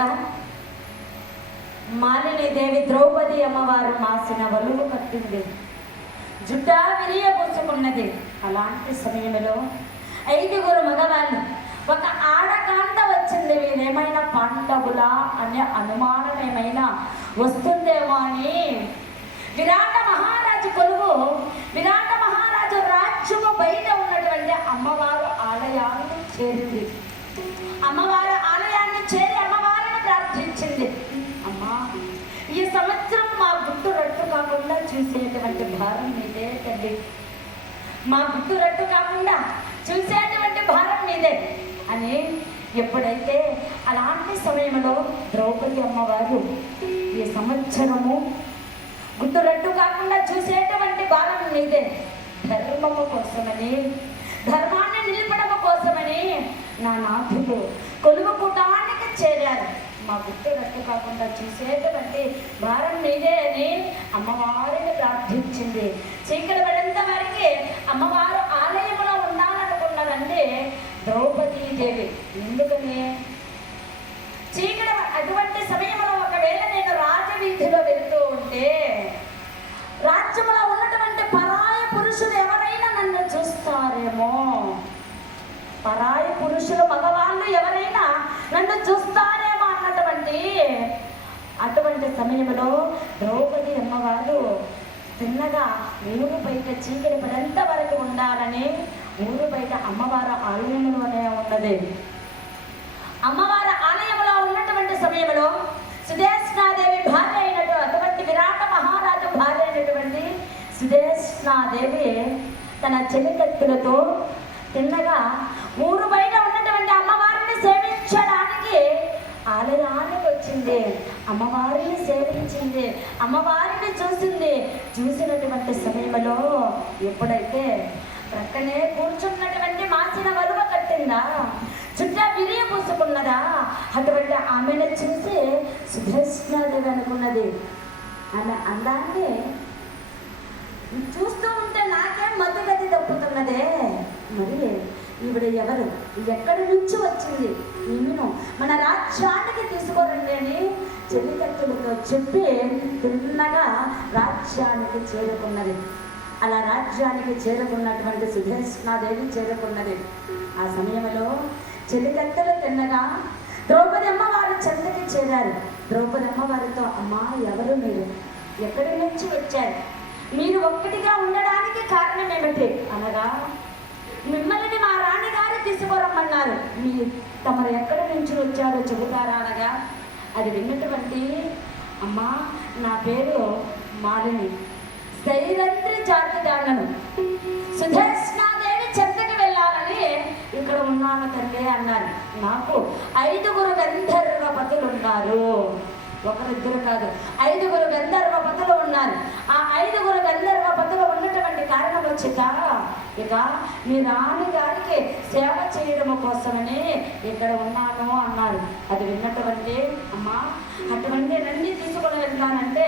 ఉండగా మాలిని దేవి ద్రౌపది అమ్మవారు మాసిన వలువు కట్టింది, జుట్టా విరియబూసుకున్నది. అలాంటి సమయంలో 5 మగవాళ్ళు, ఒక ఆడకాండ వచ్చింది. వీరేమైనా పాండవులా అనే అనుమానం ఏమైనా వస్తుందేమో అని విరాట మహారాజు కొలువు, విరాట మహారాజు రాజ్యము బయట ఉన్నటువంటి అమ్మవారు ఆలయాన్ని చేరింది. అమ్మవారు ఆలయాన్ని చేరి అమ్మవారిని ప్రార్థించింది. అమ్మా, ఈ సంవత్సరం మా గుట్టు రట్టు కాకుండా చూసేటువంటి భారం మీదే తల్లి, మా గుట్టు రట్టు కాకుండా చూసేటువంటి భారం మీదే అని ఎప్పుడైతే అలాంటి సమయంలో ద్రౌపది అమ్మవారు ఈ సంవత్సరము గుట్టు రట్టు కాకుండా చూసేటువంటి భారం మీదే, ధర్మము కోసమని, ధర్మాన్ని నిలపడము కోసమని నా నాథులు కొలువు కూటానికి చేరారు. మా గుట్టు రట్టు కాకుండా చూసేటువంటి భారం మీదే అని అమ్మవారిని ప్రార్థించింది. చీకటి పడేంత వారికి అమ్మవారు ఆలయంలో ఉండాలనుకున్నదంటే ద్రౌపదీదేవి. ఎందుకని చీకటి అటువంటి సమయంలో ఒకవేళ నేను రాజవీధిలో వెళ్తూ ఉంటే రాజ్యంలో ఉన్నటువంటి పరాయి పురుషులు ఎవరైనా నన్ను చూస్తారేమో, పరాయి పురుషులు మగవాళ్ళు ఎవరైనా నన్ను చూస్తారేమో అటువంటి సమయంలో ద్రౌపది అమ్మవారు తిన్నగా ఊరు బయట చీకటి పడేంత వరకు ఉండాలని ఊరు బయట అమ్మవారి ఆలయంలోనే ఉన్నది. అమ్మవారి ఆలయంలో ఉన్నటువంటి సమయంలో సుదేష్ణాదేవి భార్య అయినట్టు అటువంటి విరాట మహారాజు భార్య అయినటువంటి సుదేష్ణాదేవి తన చెలికత్తులతో తిన్నగా ఊరు బయట ఉన్నటువంటి అమ్మవారిని సేవించడానికి ఆలయానికి వచ్చింది. అమ్మవారిని సేవించింది, అమ్మవారిని చూసింది. చూసినటువంటి సమయంలో ఎప్పుడైతే ప్రక్కనే కూర్చున్నటువంటి మాసిన వలువ కట్టిందా, చుట్టా విరియ పూసుకున్నదా, అటువంటి ఆమెను చూసి సుదర్శనాదేవి అనుకున్నది. ఆమె అందాన్ని చూస్తూ ఉంటే నాకేం మధ్యగతి తప్పుతున్నదే, మరి ఈవిడ ఎవరు, ఎక్కడి నుంచి వచ్చింది, ఈమెను మన రాజ్యానికి తీసుకోరండి అని చెలికత్తులతో చెప్పి తిన్నగా రాజ్యానికి చేరుకున్నది. అలా రాజ్యానికి చేరుకున్నటువంటి సుదర్శనాదేవి చేరుకున్నది. ఆ సమయంలో చెలికత్తెలు తిన్నగా ద్రౌపది అమ్మవారు చెంతకి చేరారు. ద్రౌపది అమ్మవారితో, అమ్మా ఎవరు మీరు, ఎక్కడి నుంచి వచ్చారు, మీరు ఒక్కటిగా ఉండడానికి కారణం ఏమిటి అనగా, మిమ్మల్ని మా రాణిగారు తీసుకురమ్మన్నారు, మీ తమరు ఎక్కడి నుంచి వచ్చారో చెబుతారా అనగా, అది విన్నటువంటి అమ్మా నా పేరు మాలిని, సైరంధ్రి జాతిదానను, సుదర్శనాదేవి చెంతకి వెళ్ళాలని ఇక్కడ ఉన్నాను తల్లి అన్నారు. నాకు 5 గంధర్వ పతులు ఉన్నారు, ఒకరిద్దరు కాదు 5 గంధర్వ పతులు ఉన్నారు. ఆ 5 గంధర్వ పతులు ఉన్నటువంటి కారణం వచ్చేట ఇక మీ రాణి గారికి సేవ చేయడం కోసమని ఇక్కడ ఉన్నాను అన్నారు. అది విన్నటువంటి అమ్మా అటువంటి రండి తీసుకుని వెళ్తానంటే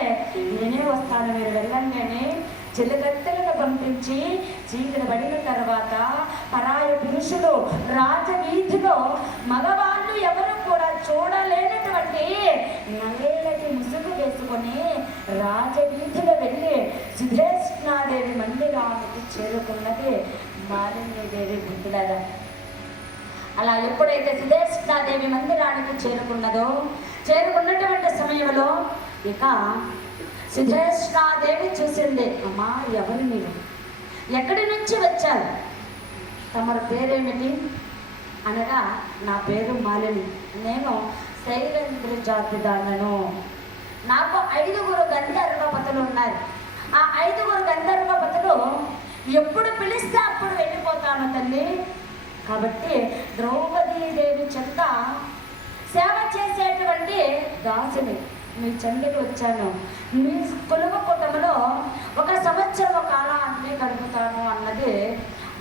నేనే వస్తాను, మీరు వెళ్ళండి అని చెలికత్తెలను పంపించి చీకటి పడిన తర్వాత పరాయి పురుషులు రాజవీధిలో మగవాళ్ళు ఎవరు కూడా చూడలేనటువంటి నల్లటి ముసుగు వేసుకొని రాజవీధిలో వెళ్ళి సుదర్శనాదేవి మందిరానికి చేరుకున్నది మాలినీదేవి గుర్తులాగా. అలా ఎప్పుడైతే సుదర్శనాదేవి మందిరానికి చేరుకున్నటువంటి సమయంలో ఇక సుదర్శనాదేవి చూసింది, అమ్మా ఎవరు మీరు, ఎక్కడి నుంచి వచ్చారు, తమరి పేరేమిటి అనగా, నా పేరు మాలిని, నేను సైరంధ్రి జాతిదానను, నాకు 5 గంధర్వ పతులు ఉన్నారు. ఆ 5 గంధర్వ పతులు ఎప్పుడు పిలిస్తే అప్పుడు వెళ్ళిపోతాను తల్లి, కాబట్టి ద్రౌపదీదేవి చెంత సేవ చేసేటువంటి దాసుని మీ చెంతకు వచ్చాను, మీ కొలువు కుటుంబంలో 1 సంవత్సరం కాలాన్ని గడుపుతాను అన్నది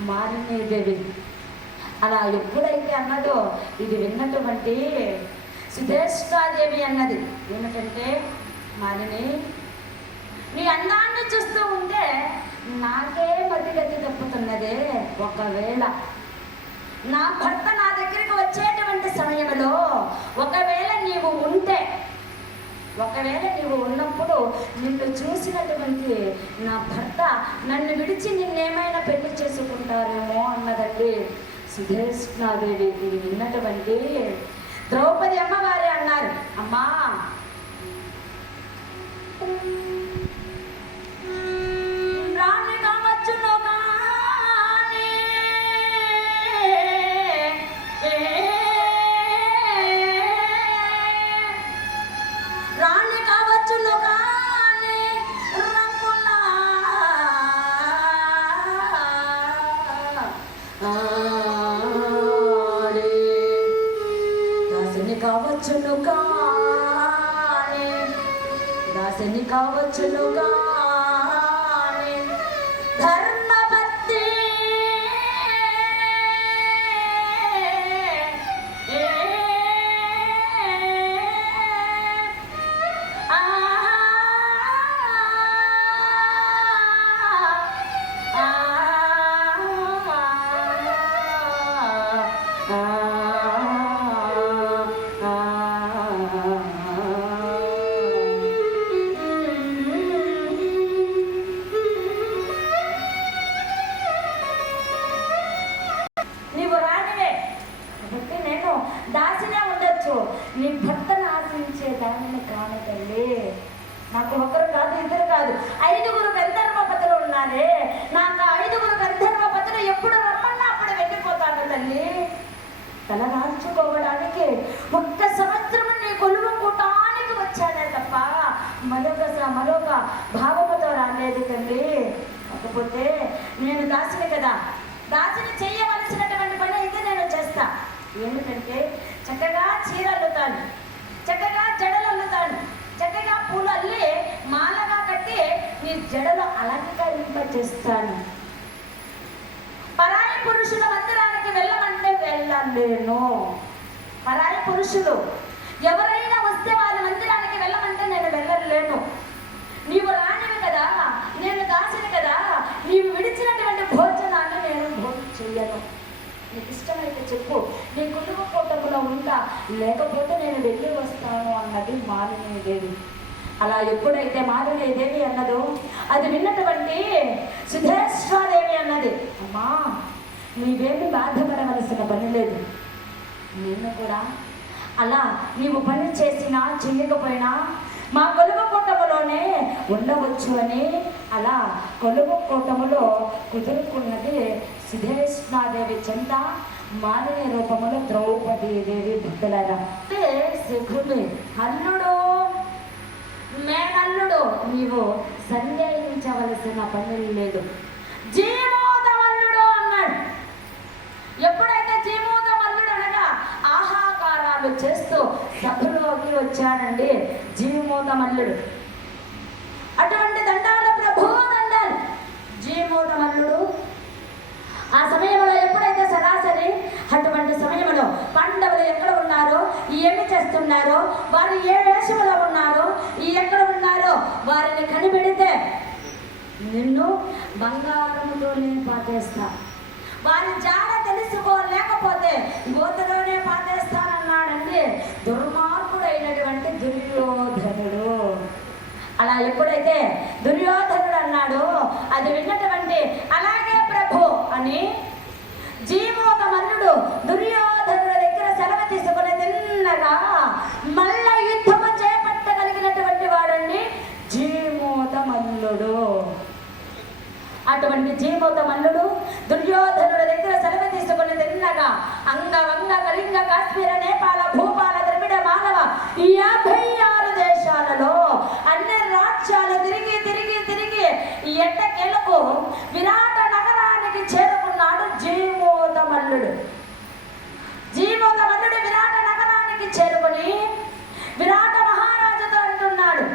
మాలినీదేవి. అలా ఎప్పుడైతే అన్నదో ఇది విన్నటువంటి సుదర్శనాదేవి అన్నది ఏమిటంటే, మాలిని నీ అందాన్ని చూస్తూ ఉంటే నాకే మతిగతి తప్పుతున్నదే, ఒకవేళ నా భర్త నా దగ్గరికి వచ్చేటువంటి సమయంలో ఒకవేళ నీవు ఉన్నప్పుడు నిన్ను చూసినటువంటి నా భర్త నన్ను విడిచి నిన్నేమైనా పెళ్లి చేసుకుంటారేమో అన్నదండి సుధేష్ణాదేవి. ఇది విన్నటువంటి ద్రౌపది అమ్మవారి అన్నారు, అమ్మా రాణి కావచ్చును కానీ రాణి కావచ్చును కానీ రంగులా దాసిని కావచ్చును కానీ దాసిని కావచ్చును కానీ ధర్మపత్తి దాసినే ఉండొచ్చు, నీ భర్తను ఆశించే దానిని కాని తల్లి. నాకు ఒకరు కాదు, ఇద్దరు కాదు, 5గురు గంధర్వపతులు ఉన్నారే. నాకు 5గురు గంధర్వపతులు ఎప్పుడు రమ్మన్నా అప్పుడు వెళ్ళిపోతాను తల్లి. తలదాల్చుకోవడానికి 1 సంవత్సరం నీ కొలువు కూటానికి వచ్చానే తప్ప మరొక భావముతో రాలేదు తల్లి. కాకపోతే నేను దాసిని కదా, దాసిని చేయవలసినటువంటి పని అయితే నేను చేస్తా. ఏమిటంటే చక్కగా చీర అల్లుతాను, చక్కగా జడలు అల్లుతాను, చక్కగా పూలు అల్లి మాలగా కట్టి నీ జడలు అలంకరింపచేస్తాను. పరాయి పురుషుల మందిరానికి వెళ్ళమంటే వెళ్ళలేను. పరాయి పురుషులు ఎవరైనా వస్తే వాళ్ళ మందిరానికి వెళ్ళమంటే నేను వెళ్ళలేను. నీవు రానివి కదా, నేను దాసిని కదా, నీవు విడిచినటువంటి భోజనాన్ని నేను భోజనం చెయ్యను. నీకు ఇష్టమైతే చెప్పు, నీ కుటుంబ కూటములో ఉంటా, లేకపోతే నేను వెళ్ళి వస్తాను అన్నది మాలినీదేవి. అలా ఎప్పుడైతే మాలినీదేవి అన్నదో అది విన్నటువంటి సుధేశ్వరాదేవి అన్నది, అమ్మా నీవేమి బాధపడవలసిన పని లేదు. నేను కూడా అలా నీవు పని చేసినా చేయకపోయినా మా కొలువు కూటములోనే ఉండవచ్చు అని అలా కొలువు కూటములో కుదురుకున్నది సుధేష్ణాదేవి చెంత మాలిని రూపములో ద్రౌపదీదేవి. భక్తులారా, శకుని అల్లుడు మేనల్లుడు నీవు సందేహించవలసిన పని లేదు. జీమోదమల్లుడు అన్నాడు. ఎప్పుడైతే జీమోదమల్లుడు అనగా ఆహాకారాలు చేస్తూ సభలోకి వచ్చాడండి జీమోదమల్లుడు. అటువంటి దండాల ప్రభు దండాలు జీమోదమల్లుడు. ఆ సమయంలో ఎప్పుడైతే సరాసరి అటువంటి సమయంలో పాండవులు ఎక్కడ ఉన్నారో, ఏమి చేస్తున్నారో, వారు ఏ వేషంలో ఉన్నారో, ఎక్కడ ఉన్నారో వారిని కనిపెడితే నిన్ను బంగారంతోనే పాటేస్తా, వారి జాడ తెలుసుకోలేకపోతే గోతలోనే పాటేస్తానన్నాడండి దుర్మార్గుడైనటువంటి దుర్యోధనుడు. అలా ఎప్పుడైతే దుర్యోధనుడు అన్నాడో అది విన్నటువంటి అలాగే ప్రభు అని జీమోదమల్లుడు దుర్యోధనుడి దగ్గర సెలవు తీసుకుని తిన్నగా మళ్ళా యుద్ధము చేపట్టగలిగినటువంటి వాడండి జీమోదమల్లుడు. అటువంటి జీమోదమల్లుడు దుర్యోధనుడి దగ్గర సెలవు తీసుకుని తిన్నగా అంగవంగ కళింగ కాశ్మీర నేపాల భూపాల ద్రవిడ మానవ 56 దేశాలలో అన్ని రాజ్యాలు తిరిగి తిరిగి తిరిగి ఎట్టకేలకు విరాట నగరానికి చేరుకున్నాడు జీమోదమల్లుడు. జీమోదమల్లుడు విరాట నగరానికి చేరుకుని విరాట మహారాజుతో అంటున్నాడు,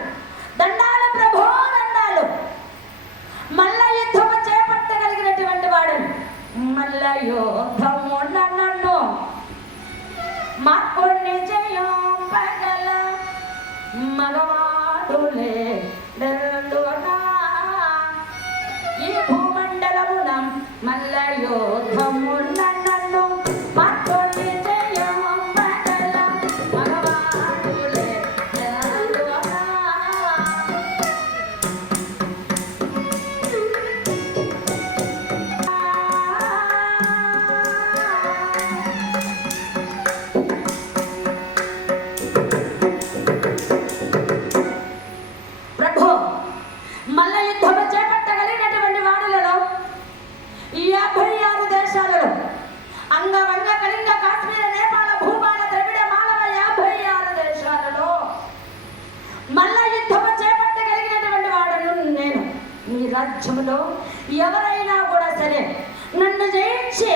దండాలు ప్రభు దండాలు, మల్ల యుద్ధము చేపట్టగలిగినటువంటి వాడు, మల్ల యుద్ధము నన్ను మాకొన్ని జయింపగల మగవాడులే ఈ భూమండలమున మల్ల యోధము నన్ను మల్ల యుద్ధము చేపట్టగలిగినటువంటి వాడులలో 56 దేశాలలో అంగవంగ కళింగ కాశ్మీర నేపాల భూపాల ద్రవిడ మాలవ 56 దేశాలలో మల్ల యుద్ధము చేపట్టగలిగినటువంటి వాడును నేను. మీ రాజ్యములో ఎవరైనా కూడా సరే నన్ను జయించి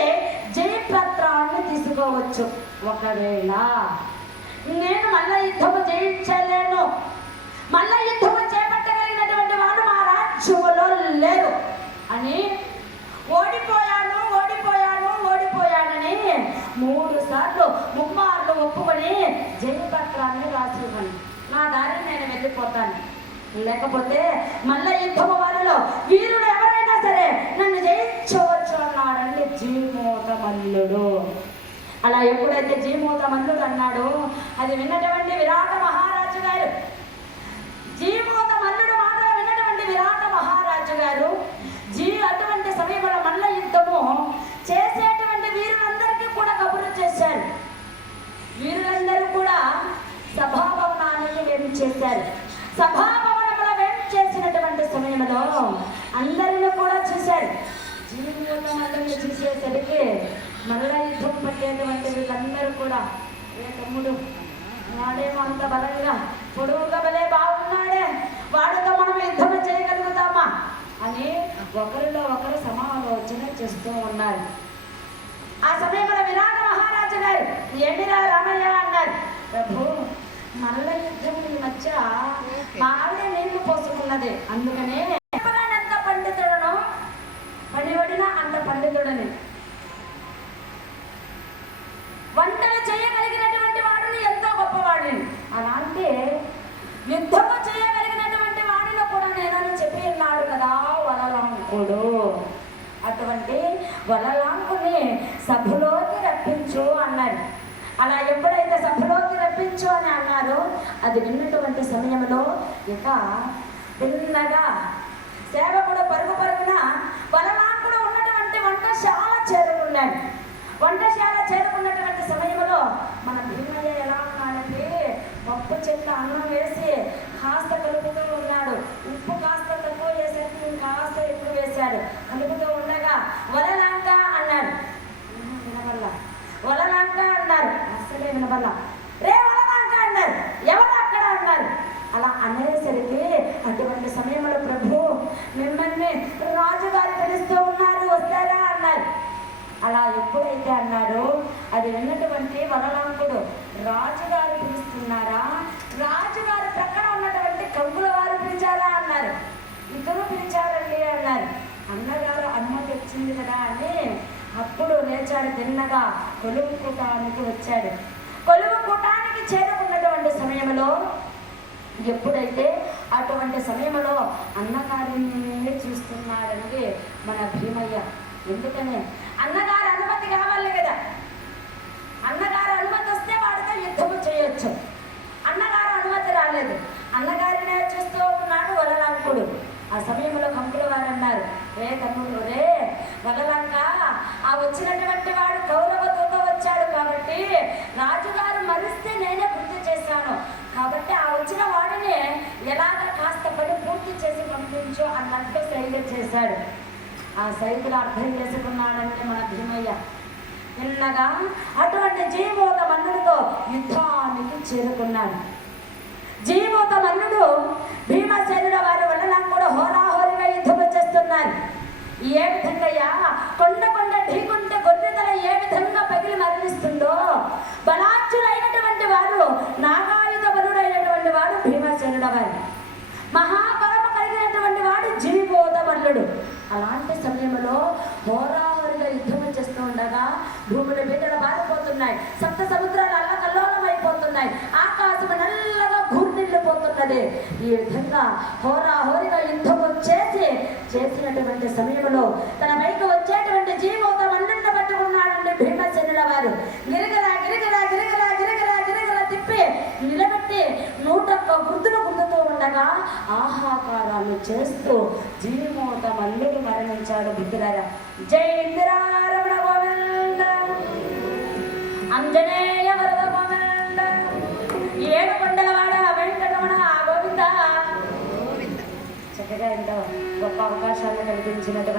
జయపత్రాన్ని తీసుకోవచ్చు. ఒకవేళ నేను మల్ల యుద్ధము జయించలేను, మల్ల యుద్ధము చేపట్టగలిగినటువంటి వాడు మా రాజ్యములో లేరు అని ఓడిపోయానని 3 సార్లు ముమ్మార్లు ఒప్పుకొని జయపత్రాన్ని రాసి ఇవ్వండి. నా దారిని నేను వెళ్ళిపోతాను. లేకపోతే మల్ల యుద్ధము వారిలో వీరుడు ఎవరైనా సరే నన్ను జయించవచ్చు అన్నాడండి జీమూత మల్లుడు. అలా ఎప్పుడైతే జీమూత మల్లుడు అన్నాడో అది విన్నటువంటి విరాట మహారాజు గారు, జీమూత మల్లుడు మాట విన్నటువంటి విరాట మహారాజు గారు అటువంటి సమయంలో మల్ల యుద్ధము చేసేటువంటి వీరులందరికీ కూడా కబురు చేశారు. వీరులందరూ కూడా సభాభవనాన్ని వేరు చేశారు. సభాభవనంలో వేరు చేసినటువంటి సమయంలో అందరిని కూడా చూశారు. జీవితం అందరినీ చూసేసరికి మల్ల యుద్ధం పట్టేటువంటి వీళ్ళందరూ కూడా ఏ తమ్ముడు వాడేమో అంత బలంగా పొడువుగా బలే బాగున్నాడే, వాడితో మనం యుద్ధం చేయగలుగుతామా అని ఒకరిలో ఒకరు సమాలోచన చేస్తూ ఉన్నారు. ఆ సమయంలో విరాట మహారాజు గారు ఏమిరా రామయ్య అన్నారు. ప్రభు మల్ల యుద్ధం మధ్య మా ఆవిడ నీళ్లు పోసుకున్నది, అందుకనే ఎంత పండితుడను పడివడిన అంత పండితుడని, వంటలు చేయగలిగినటువంటి వాడిని ఎంతో గొప్పవాడిని, అలాంటి యుద్ధము చేయగలిగినటువంటి వాడిని కూడా నేనని చెప్పి ఉన్నాడు కదా వలలాంకుడు. అటువంటి వలలాంకుని సభలోకి రప్పించు అన్నాడు. అలా ఎప్పుడైతే సభలోకి రప్పించు అని అన్నారో అది విన్నటువంటి సమయంలో ఇక విన్నగా సేవకుడు పరుగున వలలాంకుడు ఉన్నటువంటి వంటశాల చేరుకున్నాడు. వంటశాల చేరుకున్నటువంటి సమయంలో మన భీమయ్య ఎలా ఉన్నాడంటే పప్పు చెట్ల అన్నం వేసి కాస్త కలుపుతూ ఉన్నాడు. ఉప్పు కాస్త తక్కువ వేసేసి ఇంకాస్త ఎక్కువ వేశాడు. కలుపుతూ ఉండగా వలలాంక అన్నాడు. వినవల్ల వలలాంక అన్నారు. అసలే వినవల్ల రే వలలాంక అన్నారు. ఎవరు అక్కడ అన్నారు. అలా అనేసరికి అటువంటి సమయంలో ప్రభు మిమ్మల్ని రాజుగారు పిలుస్తూ ఉన్నారు, వస్తారా అన్నారు. అలా ఎప్పుడైతే అన్నాడో అది విన్నటువంటి వలలాంకుడు రాజుగారు పిలుస్తున్నారా, రాజుగారు ప్రక్కన ఉన్నటువంటి కవుల వారు పిలిచారా అన్నారు. ఇద్దరు పిలిచారండి అన్నారు. అన్నగారు అనుమతి వచ్చింది కదా అని అప్పుడు లేచాడు. తిన్నగా కొలువు కూటానికి వచ్చాడు. కొలువు కూటానికి చేరుకున్నటువంటి సమయంలో ఎప్పుడైతే అటువంటి సమయంలో అన్నగారిని చూస్తున్నాడని మన భీమయ్య. ఎందుకని అన్నగారు అనుమతి కావాలి కదా, అన్నగారు అనుమతి వస్తే వాడితో యుద్ధము చేయొచ్చు. అన్నగారు అనుమతి రాలేదు, అన్నగారినే చూస్తూ ఉన్నాడు వలలాంకుడు. ఆ సమయంలో కంకుల వారు అన్నారు, రే తమ్ముడు రే వలలాంక, ఆ వచ్చినటువంటి వాడు కౌరవతో వచ్చాడు కాబట్టి రాజుగారు మరిస్తే నేనే గుర్తు చేశాను కాబట్టి ఆ వచ్చిన వాడిని ఎలాగ కాస్త పని పూర్తి చేసి పంపించు అన్నట్టు సైగ చేశాడు. ఆ సైకిల్ అర్థం చేసుకున్నాడంటే మన భీమయ్య. చిన్నగా అటువంటి జీమూత మన్నుడితో యుద్ధానికి చేరుకున్నాడు. జీమూత మన్నుడు భీమసేనుల వారి వలన కూడా హోరాహోరిగా యుద్ధం చేస్తున్నారు. ఏ విధంగా కొండ ఢీకుంటే గొర్రెతల ఏ విధంగా పగిలి మరణిస్తుందో బలాచులైనటువంటి వారు నాగాయుధ బలుడైనటువంటి వాడు భీమసేనుల వారు, మహాబలము కలిగినటువంటి వాడు జీమూత మల్లుడు. అలాంటి సమయంలో హోరాహోరిగా యుద్ధం చేస్తూ ఉండగా భూముల బీటలు బారిపోతున్నాయి, సప్త సముద్రాలు అల్లకల్లోలం అయిపోతున్నాయి, ఆకాశం నల్లగా ఘూర్నిల్లిపోతున్నది. ఈ విధంగా హోరాహోరిగా యుద్ధం చేసినటువంటి సమయంలో తన పైకి వచ్చేటువంటి జీమూత మల్లుడిని పట్టుకున్నాడండి భీమసేనుల వారు. గిరిగిరా గిరిగిరా గిరిగిరా గిరిగిరా గిరిగిరా తిప్పి నిలబెట్టి 101 గుర్తుతూ ఉండగా ఆహాకారాలు చేస్తూ జీమూత మల్లుడు మరణించాడు. బుద్ధిరారా జై ఇందిరారమణ గోవింద, అంజనేయ వరద గోవింద, 7 కొండలవాడ వెంకటరమణ గోవింద. చక్కగా ఇంత అవకాశాన్ని కల్పించినటువంటి